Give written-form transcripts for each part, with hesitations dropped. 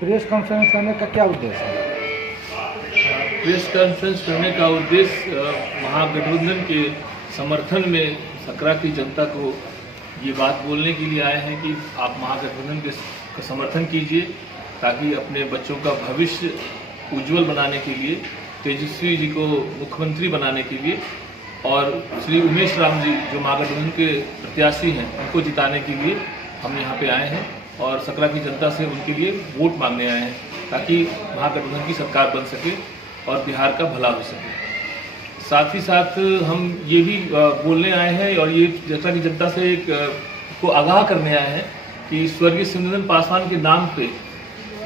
Press conference करने का क्या उद्देश्य है? प्रेस कॉन्फ्रेंस करने का उद्देश्य महागठबंधन के समर्थन में सकरा की जनता को ये बात बोलने के लिए आए हैं कि आप महागठबंधन का समर्थन कीजिए, ताकि अपने बच्चों का भविष्य उज्जवल बनाने के लिए, तेजस्वी जी को मुख्यमंत्री बनाने के लिए और श्री उमेश राम जी जो महागठबंधन के प्रत्याशी हैं उनको जिताने के लिए हम यहाँ पे आए हैं और सकरा की जनता से उनके लिए वोट मांगने आए हैं, ताकि महागठबंधन की सरकार बन सके और बिहार का भला हो सके। साथ ही साथ हम ये भी बोलने आए हैं और ये सकरा की जनता से को आगाह करने आए हैं कि स्वर्गीय सिमरन पासवान के नाम पे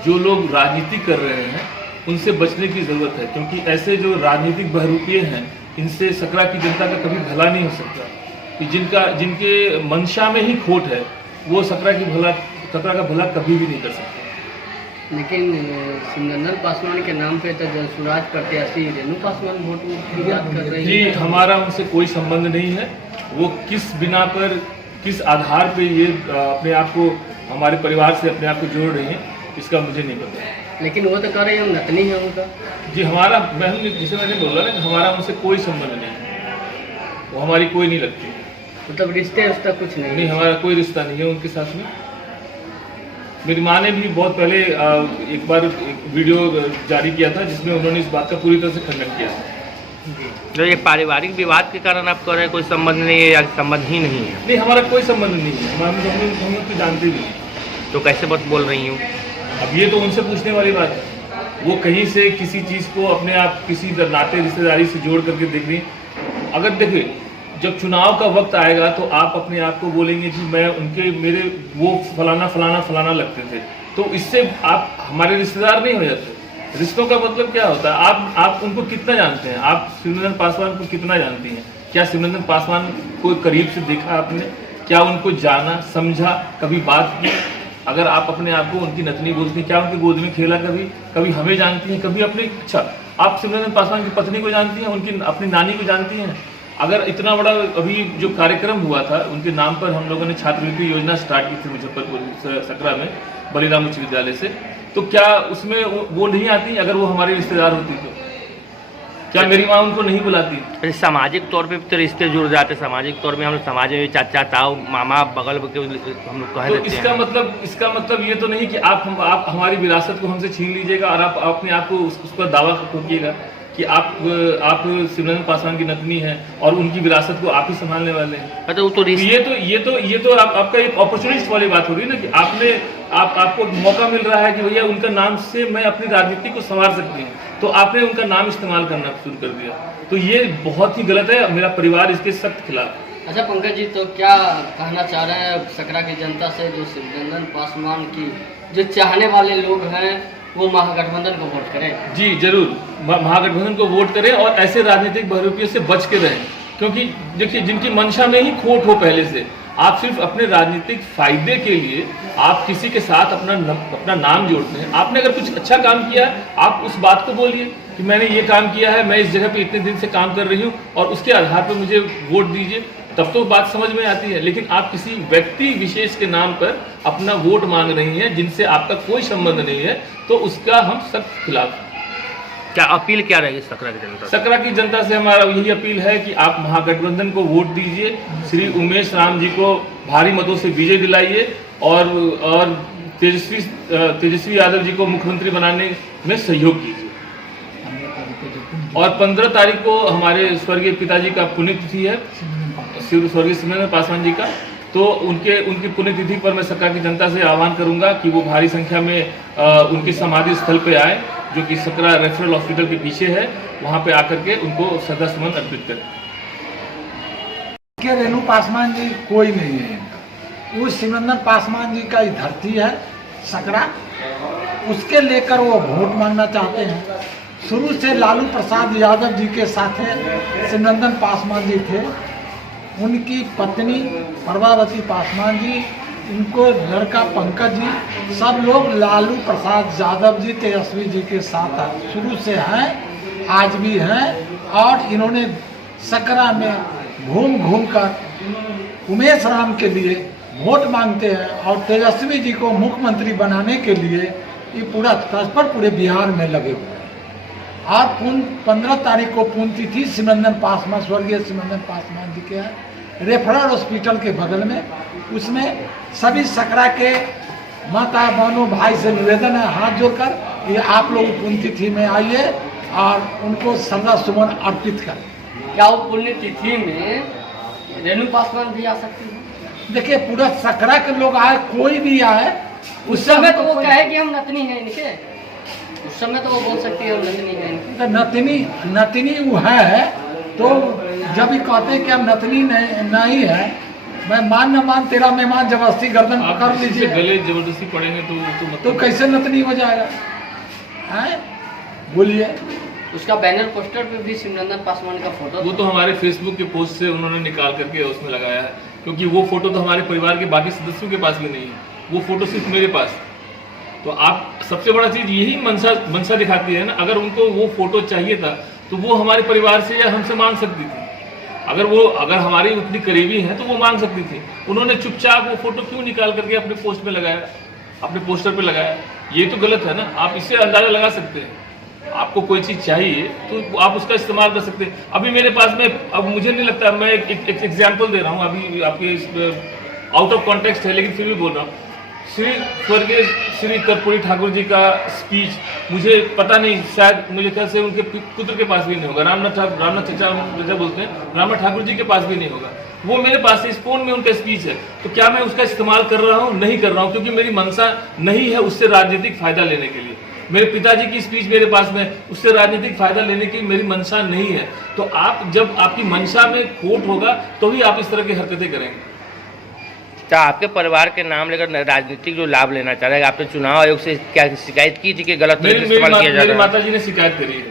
जो लोग राजनीति कर रहे हैं उनसे बचने की ज़रूरत है, क्योंकि ऐसे जो राजनीतिक बहरूपिये हैं इनसे सकरा की जनता का कभी भला नहीं हो सकता। कि जिनके मंशा में ही खोट है वो सकरा का भला कभी भी नहीं कर सकते। लेकिन सिमरन पासवान के नाम पे तो जनसुराज प्रत्याशी रेणु पासवान वोट याद कर रही है। जी, हमारा उनसे कोई संबंध नहीं है। वो किस बिना पर, किस आधार पे ये अपने आप को हमारे परिवार से अपने आप को जोड़ रही हैं, इसका मुझे नहीं पता। लेकिन वो तो कह रहे हैं हम नतनी है उनका। जी, हमारा जिसे मैंने बोला ना कि हमारा उनसे कोई संबंध नहीं है, वो हमारी कोई नहीं लगती। मतलब रिश्ते उसका कुछ नहीं, हमारा कोई रिश्ता नहीं है उनके साथ में। मेरी माँ ने भी बहुत पहले एक बार एक वीडियो जारी किया था जिसमें उन्होंने इस बात का पूरी तरह से खंडन किया था। जो ये पारिवारिक विवाद के कारण आप कह रहे हैं कोई संबंध नहीं है या संबंध ही नहीं है? नहीं, हमारा कोई संबंध नहीं है, हम लोग तो जानते भी नहीं। तो कैसे बात बोल रही हूँ? अब ये तो उनसे पूछने वाली बात है। वो कहीं से किसी चीज़ को अपने आप किसी नाते रिश्तेदारी से जोड़ करके देख रही। अगर देखिए, जब चुनाव का वक्त आएगा तो आप अपने आप को बोलेंगे कि मेरे वो फलाना फलाना फलाना लगते थे, तो इससे आप हमारे रिश्तेदार नहीं हो जाते। रिश्तों का मतलब क्या होता है? आप उनको कितना जानते हैं? आप सिमरन पासवान को कितना जानती हैं? क्या सिमरन पासवान को करीब से देखा आपने? क्या उनको जाना, समझा, कभी बात की? अगर आप अपने आप को उनकी नतनी बोलती हैं, क्या उनकी गोद में खेला कभी हमें जानती हैं, कभी अपने आप सिमरन पासवान की पत्नी को जानती हैं, उनकी अपनी नानी को जानती हैं? अगर इतना बड़ा अभी जो कार्यक्रम हुआ था उनके नाम पर, हम लोगों ने छात्रवृत्ति योजना स्टार्ट की थी मुजफ्फरपुर सकरा में बलिराम उच्च विद्यालय से, तो क्या उसमें वो नहीं आती? अगर वो हमारी रिश्तेदार होती तो क्या मेरी माँ उनको नहीं बुलाती? सामाजिक तौर पे तो रिश्ते जुड़ जाते। सामाजिक तौर में हम लोग समाज में चाचा ताऊ मामा बगल के हम लोग कह देते हैं। इसका मतलब ये तो नहीं कि आप हमारी विरासत को हमसे छीन लीजिएगा और आप अपने आप को उस पर दावा ठोकिएगा कि आप सिमरन पासवान की नतनी हैं और उनकी विरासत को आप ही संभालने वाले हैं। तो ये तो आपका एक अपॉर्चुनिस्ट वाली बात हो रही है ना, कि आपको मौका मिल रहा है कि भैया उनका नाम से मैं अपनी राजनीति को संवार सकती हूँ, तो आपने उनका नाम इस्तेमाल करना शुरू कर दिया। तो ये बहुत ही गलत है, मेरा परिवार इसके सख्त खिलाफ। अच्छा पंकज जी, तो क्या कहना चाह रहे हैं सकरा की जनता से, जो सिमरन पासवान की जो चाहने वाले लोग हैं वो महागठबंधन को वोट करें? जी जरूर, महागठबंधन को वोट करें और ऐसे राजनीतिक बहरूपियों से बच के रहें, क्योंकि देखिए जिनकी मंशा में ही खोट हो पहले से, आप सिर्फ अपने राजनीतिक फायदे के लिए आप किसी के साथ अपना नाम जोड़ते हैं। आपने अगर कुछ अच्छा काम किया है, आप उस बात को बोलिए कि मैंने ये काम किया है, मैं इस जगह पे इतने दिन से काम कर रही हूँ और उसके आधार पर मुझे वोट दीजिए, तब तो बात समझ में आती है। लेकिन आप किसी व्यक्ति विशेष के नाम पर अपना वोट मांग रही हैं जिनसे आपका कोई संबंध नहीं है, तो उसका हम सख्त खिलाफ। क्या अपील क्या रहेगी सकरा की जनता? सकरा की जनता से हमारा यही अपील है कि आप महागठबंधन को वोट दीजिए, श्री उमेश राम जी को भारी मतों से विजय दिलाइए और तेजस्वी यादव जी को मुख्यमंत्री बनाने में सहयोग कीजिए। और 15 तारीख को हमारे स्वर्गीय पिताजी का पुण्यतिथि है, स्वर्गीय सिमरन पासवान जी का, तो उनकी पुण्यतिथि पर मैं सकरा की जनता से आह्वान करूंगा कि वो भारी संख्या में उनके समाधि स्थल पे आए, जो कि सकरा रेफरल हॉस्पिटल के पीछे है, वहां पे आकर के उनको श्रद्धासुमन अर्पित करें। के रेणु पासवान जी कोई नहीं है, वो सिमरन पासवान जी का ही धरती है सकरा, उसके लेकर वो वोट मांगना चाहते हैं। शुरू से लालू प्रसाद यादव जी के साथ सिमरन पासवान जी थे, उनकी पत्नी प्रभावती पासवान जी, उनको लड़का पंकज जी, सब लोग लालू प्रसाद यादव जी तेजस्वी जी के साथ शुरू से हैं, आज भी हैं। और इन्होंने सकरा में घूम घूम कर उमेश राम के लिए वोट मांगते हैं और तेजस्वी जी को मुख्यमंत्री बनाने के लिए ये पूरा तत्पर पूरे बिहार में लगे हुए हैं। और 15 तारीख को पुण्यतिथि सिमरंदन पासवान, स्वर्गीय सिमरंदन पासवान जी के है रेफरल हॉस्पिटल के बगल में। उसमें सभी सकरा के माता बहनों भाई से निवेदन है हाथ जोड़कर कि आप लोग पुण्यतिथि में आइए और उनको श्रद्धा सुमन अर्पित करें। क्या वो पुण्यतिथि में रेणु पासवान भी आ सकती है? देखिए पूरा सकरा के लोग आए, कोई भी आए, उस समय तो वो कहे कि हम नतनी हैं इनके, उस समय तो वो बोल सकती है हम नतनी हैं इनकी। तो नतनी वो है, तो जब भी कहते हैं कि हम नतनी नहीं है, मैं मान न मान तेरा मेहमान जबरदस्ती गर्दन पकड़ लीजिए, गले जबरदस्ती पड़ेंगे तो कैसे नतनी हो जाएगा? हैं बोलिए। उसका बैनर पोस्टर पे भी सिमरंदन पासवान का फोटो, वो तो हमारे फेसबुक के पोस्ट से उन्होंने निकाल करके उसमें लगाया है, क्योंकि वो फोटो तो हमारे परिवार के बाकी सदस्यों के पास भी नहीं है, वो फोटो सिर्फ मेरे पास। तो आप सबसे बड़ा चीज यही मनसा दिखाती है ना। अगर उनको वो फोटो चाहिए था तो वो हमारे परिवार से या हमसे मांग सकती थी। अगर हमारी उतनी करीबी है तो वो मांग सकती थी। उन्होंने चुपचाप वो फोटो क्यों निकाल करके अपने पोस्ट में लगाया, अपने पोस्टर पे लगाया? ये तो गलत है ना। आप इससे अंदाजा लगा सकते हैं, आपको कोई चीज चाहिए तो आप उसका इस्तेमाल कर सकते हैं। अभी मेरे पास में, अब मुझे नहीं लगता, मैं एक एग्जाम्पल दे रहा हूँ, अभी आपके आउट ऑफ कॉन्टेक्स्ट है लेकिन फिर भी बोल रहा हूँ। स्वर्गीय श्री कर्पूरी ठाकुर जी का स्पीच मुझे पता नहीं, शायद मुझे ख्याल से उनके पुत्र के पास भी नहीं होगा, रामनाथ चचा बोलते हैं, रामनाथ ठाकुर जी के पास भी नहीं होगा। वो मेरे पास इस फोन में उनका स्पीच है, तो क्या मैं उसका इस्तेमाल कर रहा हूँ? नहीं कर रहा हूँ, क्योंकि मेरी मंशा नहीं है उससे राजनीतिक फायदा लेने के लिए। मेरे पिताजी की स्पीच मेरे पास में, उससे राजनीतिक फायदा लेने की मेरी मंशा नहीं है। तो आप जब आपकी मंशा में खोट होगा तो ही आप इस तरह की हरकतें करेंगे। क्या आपके परिवार के नाम लेकर राजनीतिक जो लाभ लेना चाह रहे हैं? आपने चुनाव आयोग से क्या शिकायत की थी कि गलत तरीके से इस्तेमाल किया जा रहा है? मेरी माताजी ने शिकायत करी है,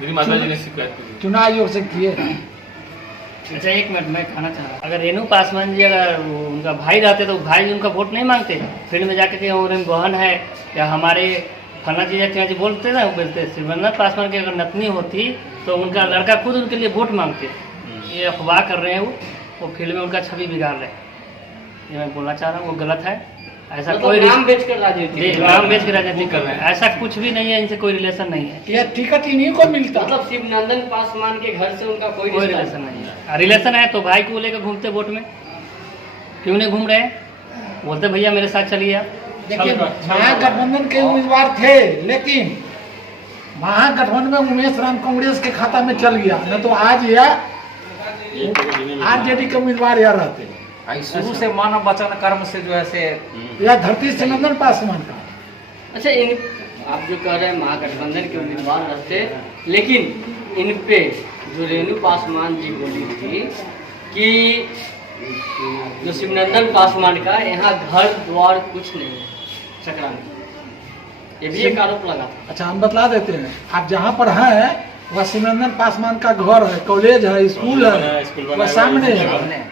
मेरी माताजी ने शिकायत करी है। चुनाव आयोग से किए। अच्छा एक मिनट, मैं कहना चाह रहा हूँ, अगर रेणु पासवान जी अगर उनका भाई रहते तो भाई जी उनका वोट नहीं मांगते? फील्ड में जाके कि हमारी बहन है या हमारे फला जी बोलते ना, बोलते सिमरंदन पासवान की अगर नतनी होती तो उनका लड़का खुद उनके लिए वोट मांगते। ये अफवाह कर रहे हैं वो फील्ड में उनका छवि बिगाड़ रहे हैं। ये मैं बोलना चाह रहा हूँ, वो गलत है। ऐसा मतलब कोई नाम बेच कर राजनीति, नाम बेच के राजनीति कर रहे हैं, ऐसा कुछ भी नहीं है, इनसे कोई रिलेशन नहीं है। यह टिकट इन्हीं को मिलता। मतलब सिमरंदन पासवान के घर से उनका कोई रिलेशन नहीं है। रिलेशन है तो भाई को लेकर घूमते वोट में, क्यों नहीं घूम रहे? बोलते भैया मेरे साथ चलिए आप। देखिए महागठबंधन के उम्मीदवार थे, लेकिन महागठबंधन में उमेश राम कांग्रेस के खाता में चल गया, न तो आज या आरजेडी के उम्मीदवार या रहते। शुरू से मानव वचन कर्म से जो है से या धरती सिमरंदन पासवान का। अच्छा, इन आप जो कह रहे हैं महागठबंधन के उम्मीदवार रहते, लेकिन इन पे जो रेणु पासवान जी बोली थी कि जो सिमरंदन पासवान का यहाँ घर द्वार कुछ नहीं है सकरा में, ये भी एक आरोप लगा था। अच्छा हम बतला देते हैं, आप जहाँ पर हैं वह सिमरंदन पासवान का घर है, कॉलेज है, स्कूल है, वह सामने है,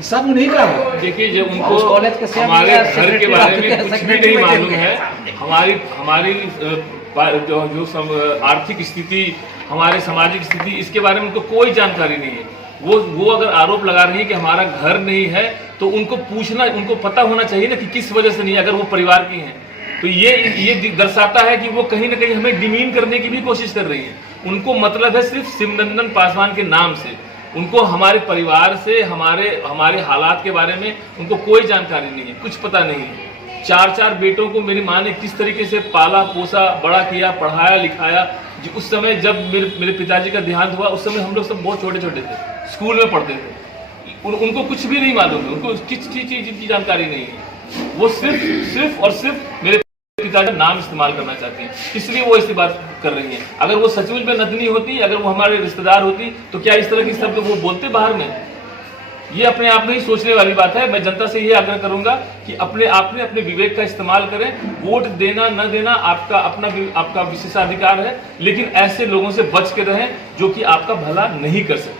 सब उन्हीं का है। देखिए, जब उनको हमारे घर के बारे में कुछ भी नहीं मालूम है, हमारी जो आर्थिक स्थिति, हमारे सामाजिक स्थिति, इसके बारे में उनको कोई जानकारी नहीं है। वो अगर आरोप लगा रही है कि हमारा घर नहीं है, तो उनको पूछना, उनको पता होना चाहिए ना कि किस वजह से नहीं। अगर वो परिवार की हैं तो ये दर्शाता है कि वो कहीं ना कहीं हमें डिमीन करने की भी कोशिश कर रही है। उनको मतलब है सिर्फ सिमरंदन पासवान के नाम से, उनको हमारे परिवार से, हमारे हालात के बारे में उनको कोई जानकारी नहीं है, कुछ पता नहीं है। 4 बेटों को मेरी माँ ने किस तरीके से पाला पोसा, बड़ा किया, पढ़ाया लिखाया। उस समय जब मेरे पिताजी का देहांत हुआ, उस समय हम लोग सब बहुत छोटे छोटे थे, स्कूल में पढ़ते थे। उनको कुछ भी नहीं मालूम है, उनको किसी चीज की जानकारी नहीं है। वो सिर्फ और सिर्फ मेरे पिताजी का नाम इस्तेमाल करना चाहते हैं, इसलिए वो ऐसी बात कर रही हैं। अगर वो सचमुच में नतनी होती, अगर वो हमारे रिश्तेदार होती, तो क्या इस तरह की शब्द वो बोलते बाहर में? ये अपने आप में ही सोचने वाली बात है। मैं जनता से ये आग्रह करूंगा कि अपने विवेक का इस्तेमाल करें। वोट देना न देना आपका विशेषाधिकार है, लेकिन ऐसे लोगों से बच के रहें जो कि आपका भला नहीं कर सकते।